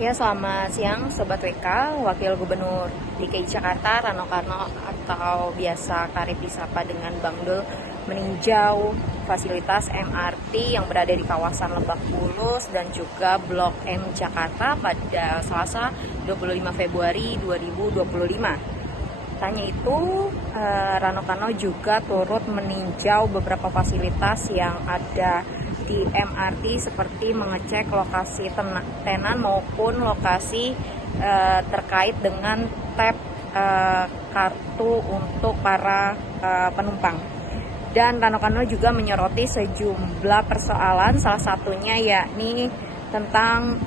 Ya, selamat siang Sobat WK. Wakil Gubernur DKI Jakarta Rano Karno atau biasa karib disapa dengan Bang Dul meninjau fasilitas MRT yang berada di kawasan Lebak Bulus dan juga Blok M Jakarta pada Selasa 25 Februari 2025. Tanya itu, Rano Karno juga turut meninjau beberapa fasilitas yang ada di MRT seperti mengecek lokasi tenan maupun lokasi terkait dengan tap kartu untuk para penumpang. Dan Rano Karno juga menyoroti sejumlah persoalan, salah satunya yakni tentang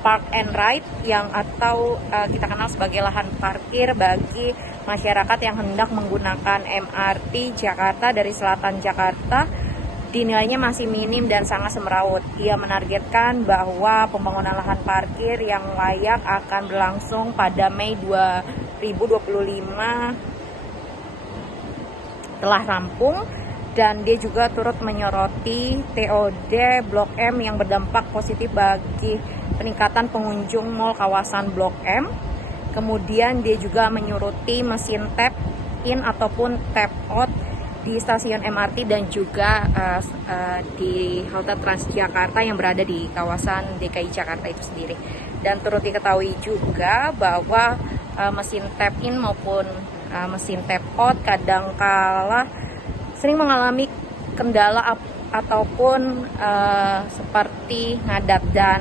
park and ride yang atau kita kenal sebagai lahan parkir bagi masyarakat yang hendak menggunakan MRT Jakarta dari selatan Jakarta dinilainya masih minim dan sangat semeraut. Ia menargetkan bahwa pembangunan lahan parkir yang layak akan berlangsung pada Mei 2025 telah rampung. Dan dia juga turut menyoroti TOD Blok M yang berdampak positif bagi peningkatan pengunjung mal kawasan Blok M. Kemudian dia juga menyuruti mesin tap in ataupun tap out di stasiun MRT dan juga di halte Transjakarta yang berada di kawasan DKI Jakarta itu sendiri. Dan turut diketahui juga bahwa mesin tap in maupun mesin tap out kadangkala sering mengalami kendala ataupun seperti ngadat dan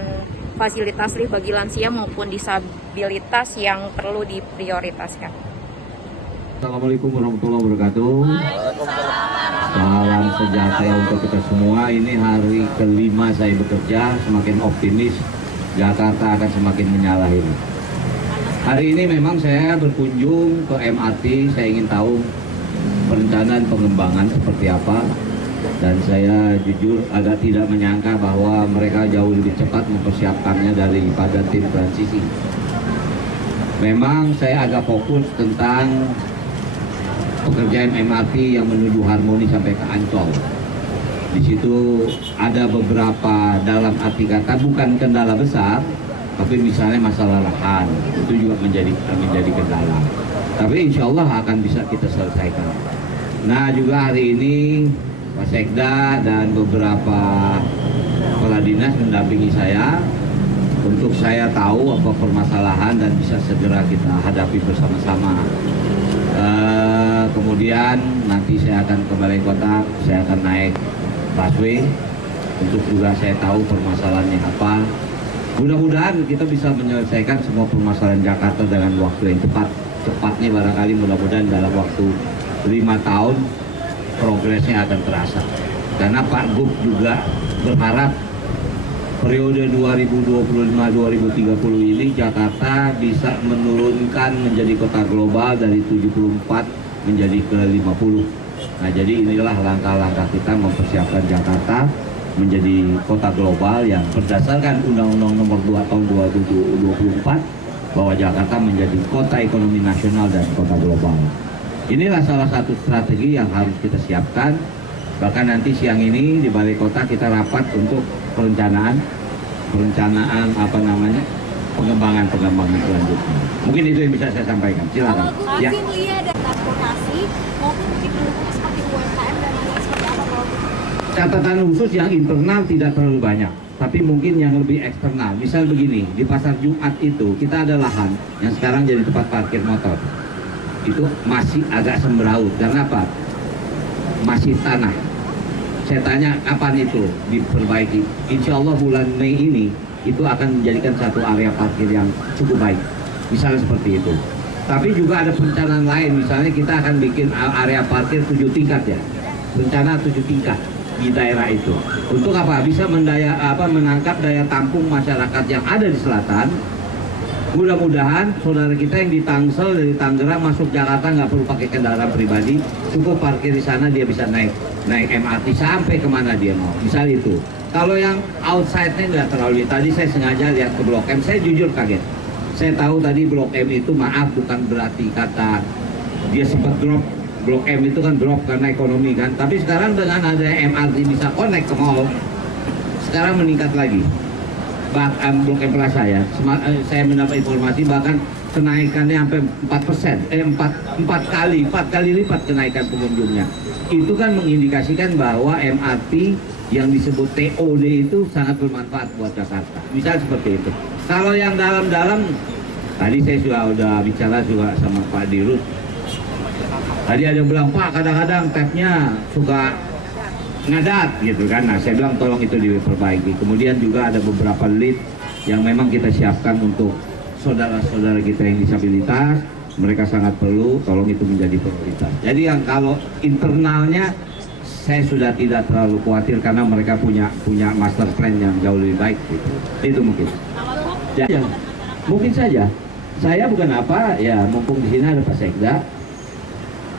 fasilitas lift bagi lansia maupun disabilitas yang perlu diprioritaskan. Assalamualaikum warahmatullahi wabarakatuh. Salam sejahtera untuk kita semua. Ini hari kelima saya bekerja, semakin optimis Jakarta akan semakin menyala ini. Hari ini memang saya berkunjung ke MRT, saya ingin tahu perencanaan pengembangan seperti apa, dan saya jujur agak tidak menyangka bahwa mereka jauh lebih cepat mempersiapkannya daripada tim transisi. Memang saya agak fokus tentang pekerjaan MRT yang menuju Harmoni sampai ke Ancol. Di situ ada beberapa, dalam arti kata bukan kendala besar, tapi misalnya masalah lahan itu juga menjadi kendala. Tapi insya Allah akan bisa kita selesaikan. Nah, juga hari ini Pak Sekda dan beberapa kepala dinas mendampingi saya untuk saya tahu apa permasalahan dan bisa segera kita hadapi bersama-sama. Kemudian nanti saya akan ke Balai Kota, saya akan naik busway untuk juga saya tahu permasalahannya apa. Mudah-mudahan kita bisa menyelesaikan semua permasalahan Jakarta dengan waktu yang cepat. Cepatnya barangkali mudah-mudahan dalam waktu 5 tahun progresnya akan terasa. Karena Pak Gub juga berharap periode 2025-2030 ini Jakarta bisa menurunkan menjadi kota global dari 74 menjadi ke 50. Nah, jadi inilah langkah-langkah kita mempersiapkan Jakarta menjadi kota global yang berdasarkan Undang-Undang Nomor 2 Tahun 2024 bahwa Jakarta menjadi kota ekonomi nasional dan kota global. Inilah salah satu strategi yang harus kita siapkan. Bahkan nanti siang ini di Balai Kota kita rapat untuk perencanaan pengembangan selanjutnya. Mungkin itu yang bisa saya sampaikan. Silakan. Ya. Transportasi maupun mungkin pendukung seperti UMKM dan lain seperti apa Pak? Catatan khusus yang internal tidak terlalu banyak, tapi mungkin yang lebih eksternal. Misal begini, di Pasar Jumat itu kita ada lahan yang sekarang jadi tempat parkir motor. Itu masih agak semeraut. Karena apa? Masih tanah. Saya tanya kapan itu diperbaiki. Insya Allah bulan Mei ini itu akan menjadikan satu area parkir yang cukup baik. Misalnya seperti itu. Tapi juga ada perencanaan lain. Misalnya kita akan bikin area parkir 7 tingkat ya. Rencana 7 tingkat di daerah itu. Untuk apa? Bisa menangkap daya tampung masyarakat yang ada di selatan. Mudah-mudahan saudara kita yang di Tangsel dari Tangerang masuk Jakarta nggak perlu pakai kendaraan pribadi, cukup parkir di sana, dia bisa naik MRT sampai kemana dia mau. Misal itu. Kalau yang outside-nya nggak terlalu. Tadi saya sengaja lihat ke Blok M, saya jujur kaget. Saya tahu tadi Blok M itu, maaf, bukan berarti kata dia sempat drop. Blok M itu kan drop karena ekonomi kan. Tapi sekarang dengan ada MRT bisa connect ke mall, sekarang meningkat lagi. Blok M Plaza ya, saya mendapat informasi bahkan kenaikannya sampai 4 kali lipat kenaikan pengunjungnya. Itu kan mengindikasikan bahwa MRT yang disebut TOD itu sangat bermanfaat buat Jakarta. Misal seperti itu. Kalau yang dalam-dalam, tadi saya sudah bicara juga sama Pak Dirut. Tadi ada yang bilang, Pak kadang-kadang tapnya suka ngadat gitu kan. Nah saya bilang tolong itu diperbaiki. Kemudian juga ada beberapa lift yang memang kita siapkan untuk saudara-saudara kita yang disabilitas. Mereka sangat perlu, tolong itu menjadi prioritas. Jadi yang kalau internalnya saya sudah tidak terlalu khawatir karena mereka punya master plan yang jauh lebih baik gitu. Itu mungkin. Ya, mungkin saja. Saya bukan apa ya, mumpung di sini ada Pak Sekda.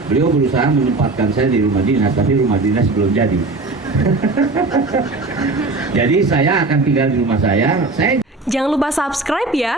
Beliau berusaha menempatkan saya di rumah dinas, tapi rumah dinas belum jadi. Jadi saya akan tinggal di rumah saya. Jangan lupa subscribe ya.